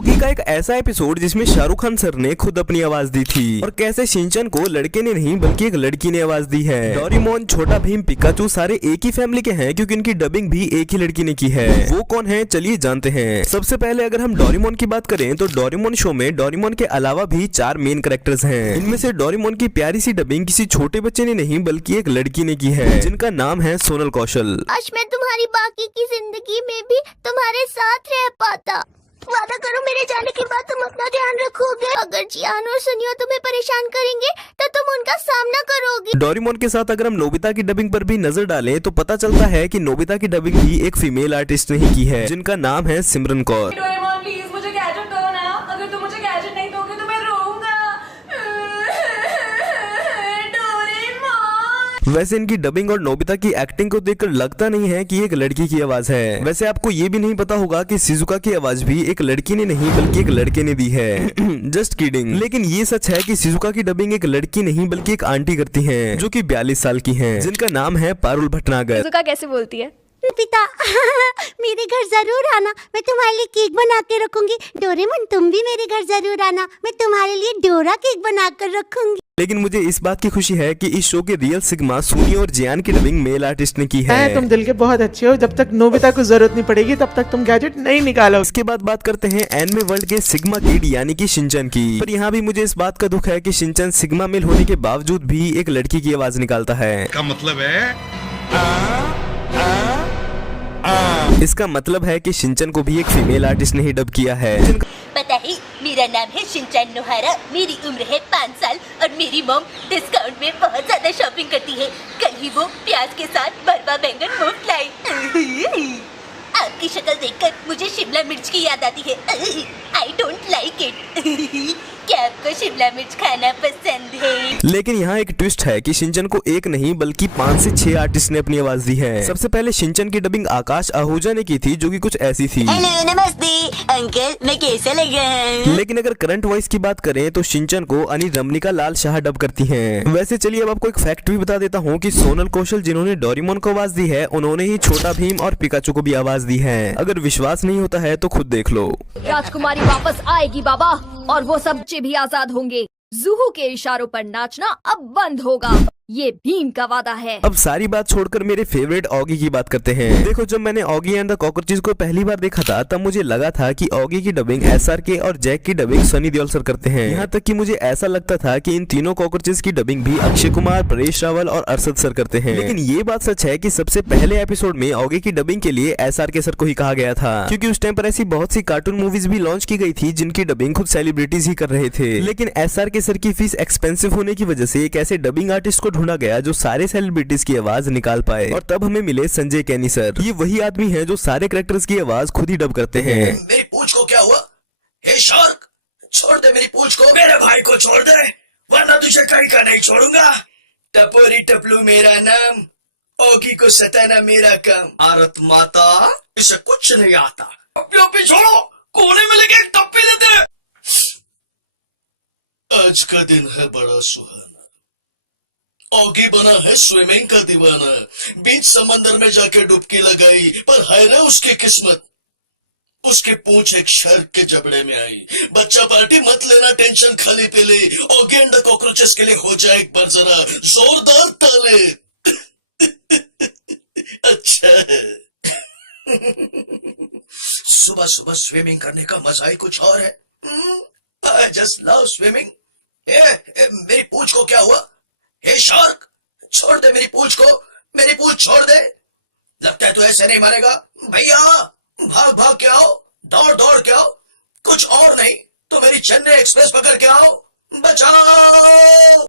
Oggy का एक ऐसा एपिसोड जिसमें शाहरुख खान सर ने खुद अपनी आवाज दी थी और कैसे शिनचैन को लड़के ने नहीं बल्कि एक लड़की ने आवाज दी है। डोरेमोन, छोटा भीम, पिकाचू सारे एक ही फैमिली के हैं क्योंकि इनकी डबिंग भी एक ही लड़की ने की है। वो कौन है चलिए जानते हैं। सबसे पहले अगर हम डोरेमोन की बात करें तो डोरेमोन शो में डोरेमोन के अलावा भी 4 मेन कैरेक्टर्स हैं। इनमें से डोरेमोन की प्यारी सी डबिंग किसी छोटे बच्चे ने नहीं बल्कि एक लड़की ने की है जिनका नाम है सोनल कौशल। आज मैं तुम्हारी बाकी की जिंदगी में भी तुम्हारे साथ रह पाता। वादा करो मेरे जाने के बाद तुम अपना ध्यान रखोगे। अगर जियान और सुनियो तुम्हें परेशान करेंगे तो तुम उनका सामना करोगे। डोरेमोन के साथ अगर हम नोबिता की डबिंग पर भी नजर डालें तो पता चलता है कि नोबिता की डबिंग भी एक फीमेल आर्टिस्ट ने ही की है जिनका नाम है सिमरन कौर। डोरेमोन प्लीज मुझे गैजेट दो ना, अगर तुम मुझे गैजेट नहीं दोगे तो मैं रोऊंगा। डोरेमोन। वैसे इनकी डबिंग और नोबिता की एक्टिंग को देखकर लगता नहीं है कि एक लड़की की आवाज है। वैसे आपको ये भी नहीं पता होगा कि शिजुका की आवाज भी एक लड़की ने नहीं बल्कि एक लड़के ने दी है। Just kidding. लेकिन ये सच है कि शिजुका की डबिंग एक लड़की नहीं बल्कि एक आंटी करती हैं जो कि 42 साल की हैं जिनका नाम है पारुल भटनागर। शिजुका कैसे बोलती है? पिता मेरे घर जरूर आना, मैं तुम्हारे लिए केक बना के रखूंगी। डोरेमोन तुम भी मेरे घर जरूर आना, मैं तुम्हारे लिए डोरा केक बना कर रखूंगी। लेकिन मुझे इस बात की खुशी है कि इस शो के रियल सिग्मा सुनी और जियान की डबिंग मेल आर्टिस्ट ने की है। तुम दिल के बहुत अच्छे हो, जब तक नोबिता को जरूरत नहीं पड़ेगी तब तक तुम गैजेट नहीं निकालो। इसके बाद बात करते हैं एनिमे वर्ल्ड के सिग्मा किड यानी कि शिनचैन की। पर यहाँ भी मुझे इस बात का दुख है कि शिनचैन सिग्मा मेल होने के बावजूद भी एक लड़की की आवाज निकालता है। का मतलब है इसका मतलब है कि शिनचैन को भी एक फीमेल आर्टिस्ट ने ही डब किया है। पता है मेरा नाम है शिनचैन नोहारा, मेरी उम्र है 5 साल और मेरी मॉम डिस्काउंट में बहुत ज्यादा शॉपिंग करती है। कल ही वो प्याज के साथ भरवा बैंगन मुफ्त लाई। आपकी शक्ल देखकर मुझे शिमला मिर्च की याद आती है। I don't like it. क्या आपको शिमला मिर्च खाना पसंद है? लेकिन यहाँ एक ट्विस्ट है कि शिनचैन को एक नहीं बल्कि 5 से 6 आर्टिस्ट ने अपनी आवाज दी है। सबसे पहले शिनचैन की डबिंग आकाश आहूजा ने की थी जो कि कुछ ऐसी थी। हेलो नमस्ते अंकल, मैं कैसा लग रहा हूँ? लेकिन अगर करंट वॉइस की बात करें तो शिनचैन को अनी रमनिका लाल शाह डब करती हैं। वैसे चलिए अब आपको एक फैक्ट भी बता देता हूँ कि सोनल कौशल जिन्होंने डोरेमोन को आवाज दी है उन्होंने ही छोटा भीम और पिकाचू को भी आवाज दी है। अगर विश्वास नहीं होता है तो खुद देख लो। राजकुमारी वापस आएगी बाबा, और वो सब बच्चे भी आजाद होंगे। जुहू के इशारों पर नाचना अब बंद होगा, ये भीम का वादा है। अब सारी बात छोड़कर मेरे फेवरेट ऑगी की बात करते हैं। देखो जब मैंने ऑगी एंड द कॉकरोचेस को पहली बार देखा था तब मुझे लगा था कि ऑगी की डबिंग SRK और जैक की डबिंग सनी देओल सर करते हैं। यहाँ तक कि मुझे ऐसा लगता था कि इन तीनों कॉकरोचेस की डबिंग भी अक्षय कुमार, परेश रावल और अरशद सर करते हैं। लेकिन ये बात सच है कि सबसे पहले एपिसोड में ऑगी की डबिंग के लिए SRK सर को ही कहा गया था क्योंकि उस टाइम पर ऐसी बहुत सी कार्टून मूवीज भी लॉन्च की गई थी जिनकी डबिंग खुद सेलिब्रिटीज ही कर रहे थे। लेकिन SRK सर की फीस एक्सपेंसिव होने की वजह से एक ऐसे डबिंग आर्टिस्ट को ढूंढा गया जो सारे सेलिब्रिटीज की आवाज निकाल पाए और तब हमें मिले संजय कैनी सर। ये वही आदमी है जो सारे कैरेक्टर्स की आवाज खुद ही डब करते हैं। मेरी पूंछ को क्या हुआ? हे शार्क, छोड़ दे मेरी पूंछ को। मेरे भाई को छोड़ दे वरना तुझे कहीं का नहीं छोड़ूंगा। टपोरी टपलू मेरा नाम, ओगी को सताना मेरा काम। भारत माता, इसे कुछ नहीं आता। टप्पी छोड़ो, कोने में लेके एक टप्पी देते। आज का दिन है बड़ा सुहाना। ऑगी बना है स्विमिंग का दीवाना। बीच समंदर में जाके डुबकी लगाई पर है ना उसकी किस्मत, उसकी पूंछ एक शार्क के जबड़े में आई। बच्चा पार्टी मत लेना टेंशन, खाली पे ले। ऑगी एंड द कॉकरोचेस के लिए हो जाए एक बार जरा जोरदार ताले। अच्छा है। सुबह सुबह स्विमिंग करने का मजा ही कुछ और है। I just love swimming. मेरी पूंछ को क्या हुआ? हे शार्क, छोड़ दे मेरी पूंछ को। मेरी पूंछ छोड़ दे। लगता है तू ऐसे नहीं मारेगा। भैया भाग भाग के आओ, दौड़ दौड़ के आओ, कुछ और नहीं तो मेरी चेन्नई एक्सप्रेस पकड़ के आओ। बचाओ।